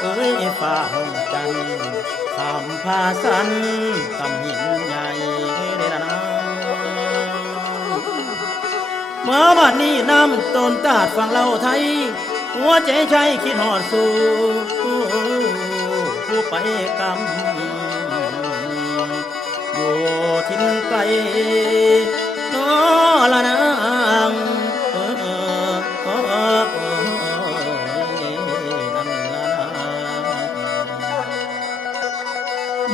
เอ้ยฝ่าห้องจันทร์สามพาสันกำหินใหญ่เดนะเมื่อวันนี้น้ำต้นตาดฟังเล่าไทยหัวใจใจคิดหอดสู่ผู้ไปกำอยู่ทิ้นไกลนอละนาง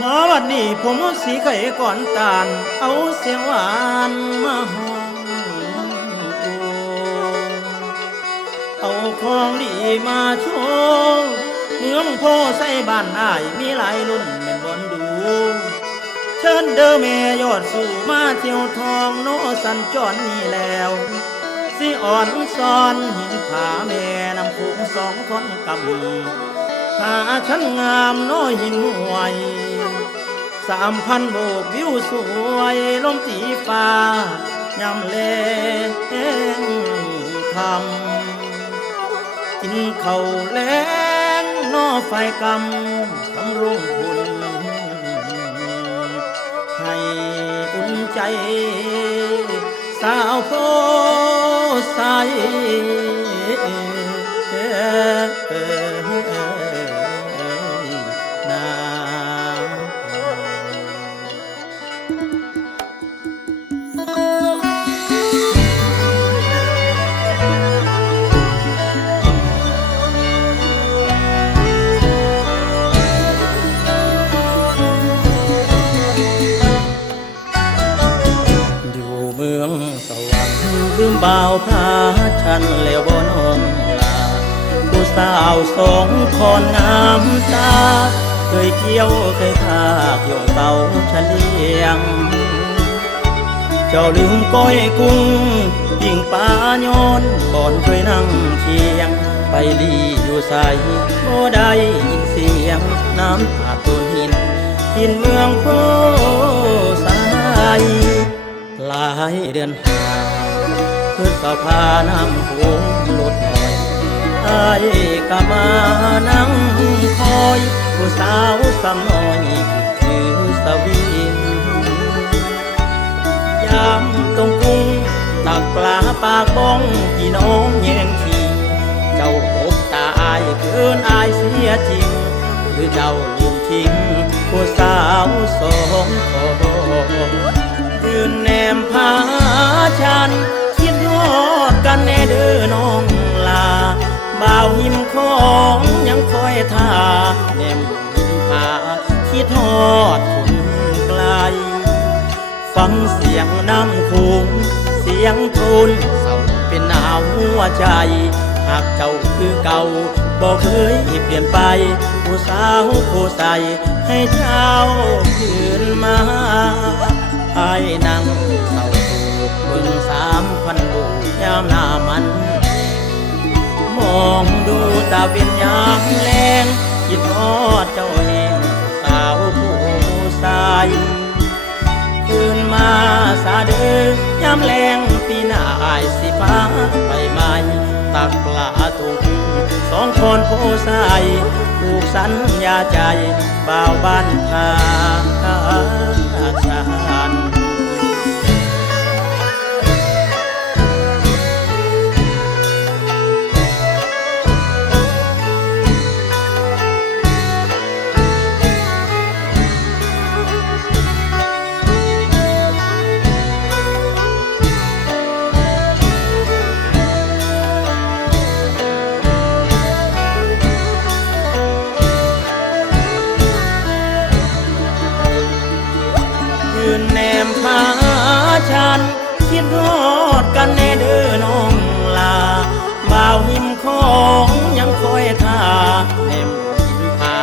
มาวันนี้ผมสีไข่ก่อนตาลเอาเสียงหวานมาห้องกูเอาของดีมาโชว์เมืองโพใส่บ้านอ้ายมีหลายรุ่นเป็นบอนดูเชิญเด้อแม่ยอดสู่มาเที่ยวทองโนสัญจรนี่แล้วสิอ่อนซ้อนหินผาแม่น้ำโขงสองคนกำหาฉันงามโนหินห่วย3,000 โบกวิวสวยลมตีฟ้ายำแลงคำกินข้าวแลงนอไฟกำสำรุ่งคุณให้อุ่นใจสาวโพใสเมืองสวรรค์ลืมบ่าวพาฉันแล้วบ่น้องลาผู้สาวสองคนงามตาเคยเที่ยวเคยพาเที่ยวเต่าเฉลียงเจ้าลืมก้อยกุ้งยิงป่าโยนบ่อนเคยนั่งเคียงไปลีอยู่ใสบ่ได้ยินเสียงน้ำตาต้นหินหินเมืองโพใสหลายเดือนหาเพื่อสะพาน้ำโขงลดหน่อยไอ้กะมานั่งคอยผู้สาวสำน้อยถือสวิงยามตรงกุ้งตักปลาปากบ้องพี่น้องแย่งทีเจ้าอกตาอายเกินอายเสียจริงหรือเจ้าลืมทิ้งผู้สาวสองคนยืนแนมพาฉันคิดฮอดกันแน่เด้อน้องลาบ่าวหิมของยังคอยท่าแนมหิมพาคิดฮอดคนไกลฟังเสียงน้ำโขงเสียงทูลเศร้าเป็นหนาวหัวใจหากเจ้าคือเก่าบ่เคยเปลี่ยนไปผู้สาวผู้ใสให้เจ้าคืนมาไอ้นั่งเศร้าถูกเบิ่ง3,000 ลูกยามหน้ามันมองดูตาเป็นยามแลงคิดฮอดเจ้าเองสาวผู้ใสคืนมาสาเด้อยามแลงปีหน้าอ้ายสิพาไปใหม่ตักปลาตุงสองคนผู้ใสผูกสัญญาใจบ่าวบ้านพาฉันแนมพาฉันคิดฮอดกันแน่เด้อน้องลาบ่าวหิมของยังคอยท่าแนมหิมพา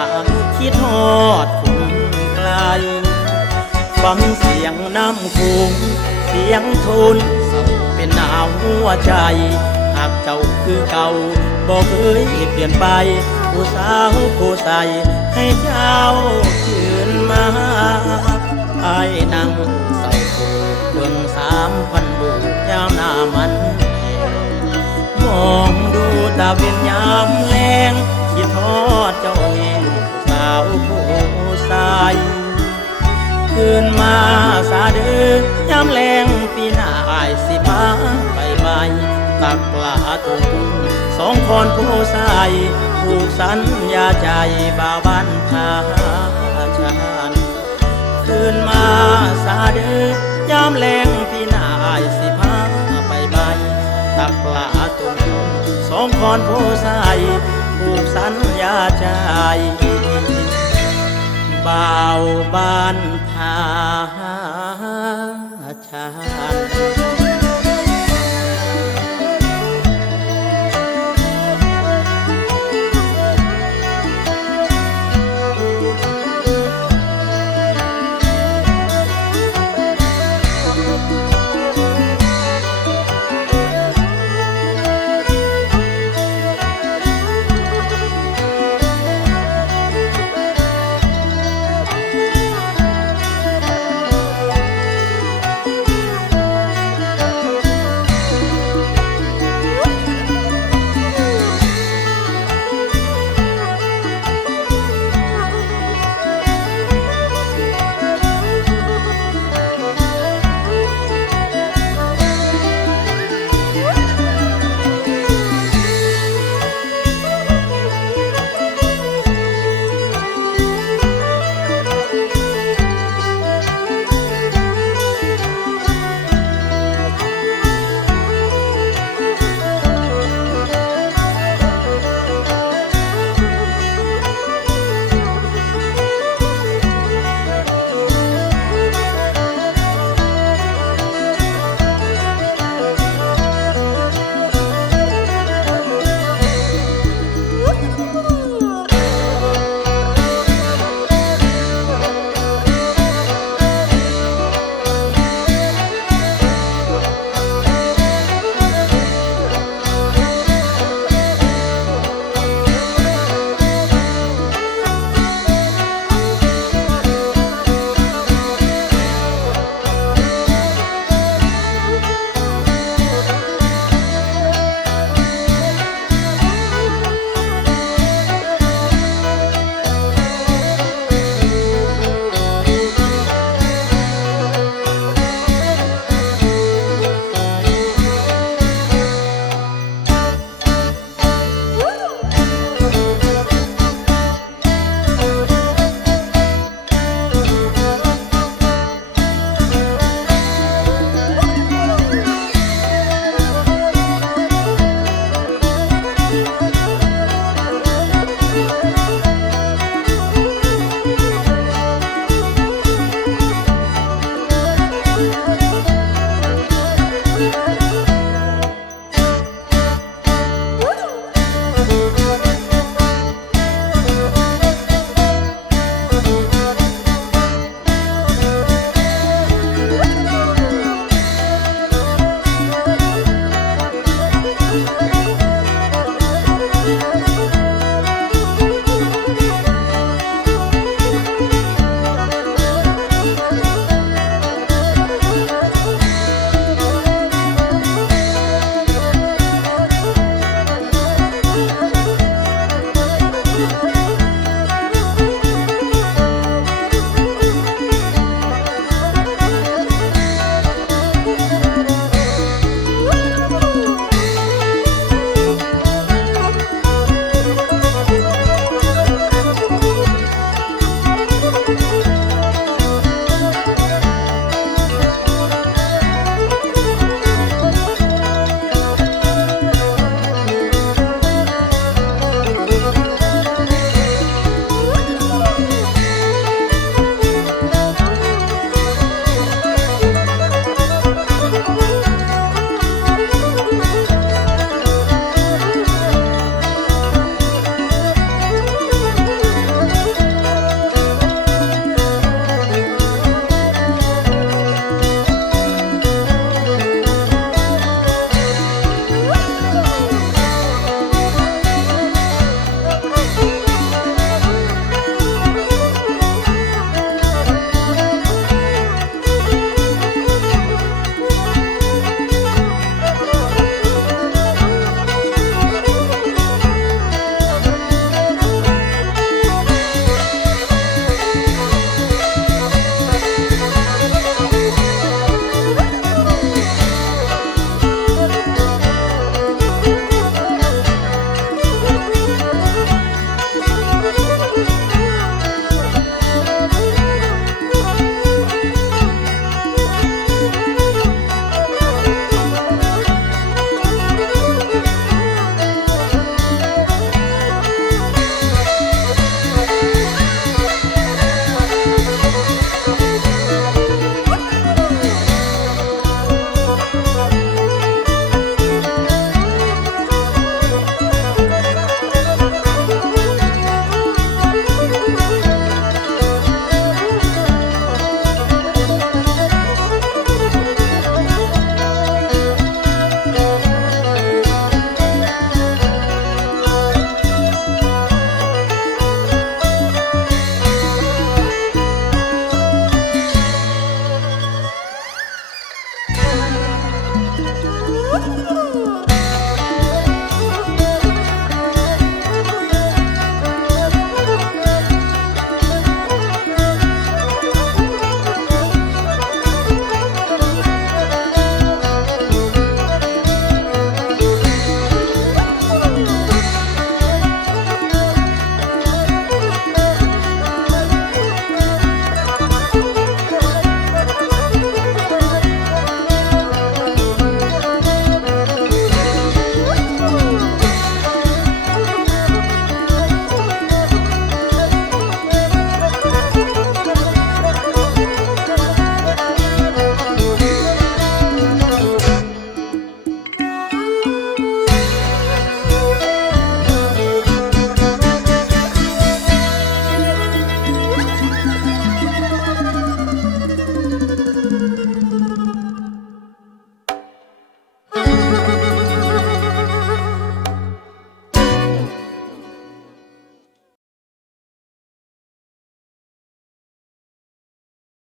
คิดฮอดคนไกลฟังเสียงน้ำโขงเสียงทูลเศร้าเป็นหนาวหัวใจหากเจ้าคือเก่าบ่เคยเปลี่ยนไปผู้สาวผู้ใสให้เจ้าคืนมาไอ้นั่งเศร้าโศกเบิ่ง3,000 บุกยามหน้ามันมองดูตาเป็นยามแลง คิดทอดเจ้าเองสาวผู้ชายคืนมาสาเดือยามแรงปีหน้าอายสิพาไปใหม่ตักปลาตุงสองคนผู้ชายผูกสัญญาใจบ่าวบ้านพาชานคืนมาสาเดือยามแรงปีหน้าอายสิพาไปใหม่ตักปลาตุงสองคนผู้ชายผูกสัญญาใจบ่าวบ้านพาชาน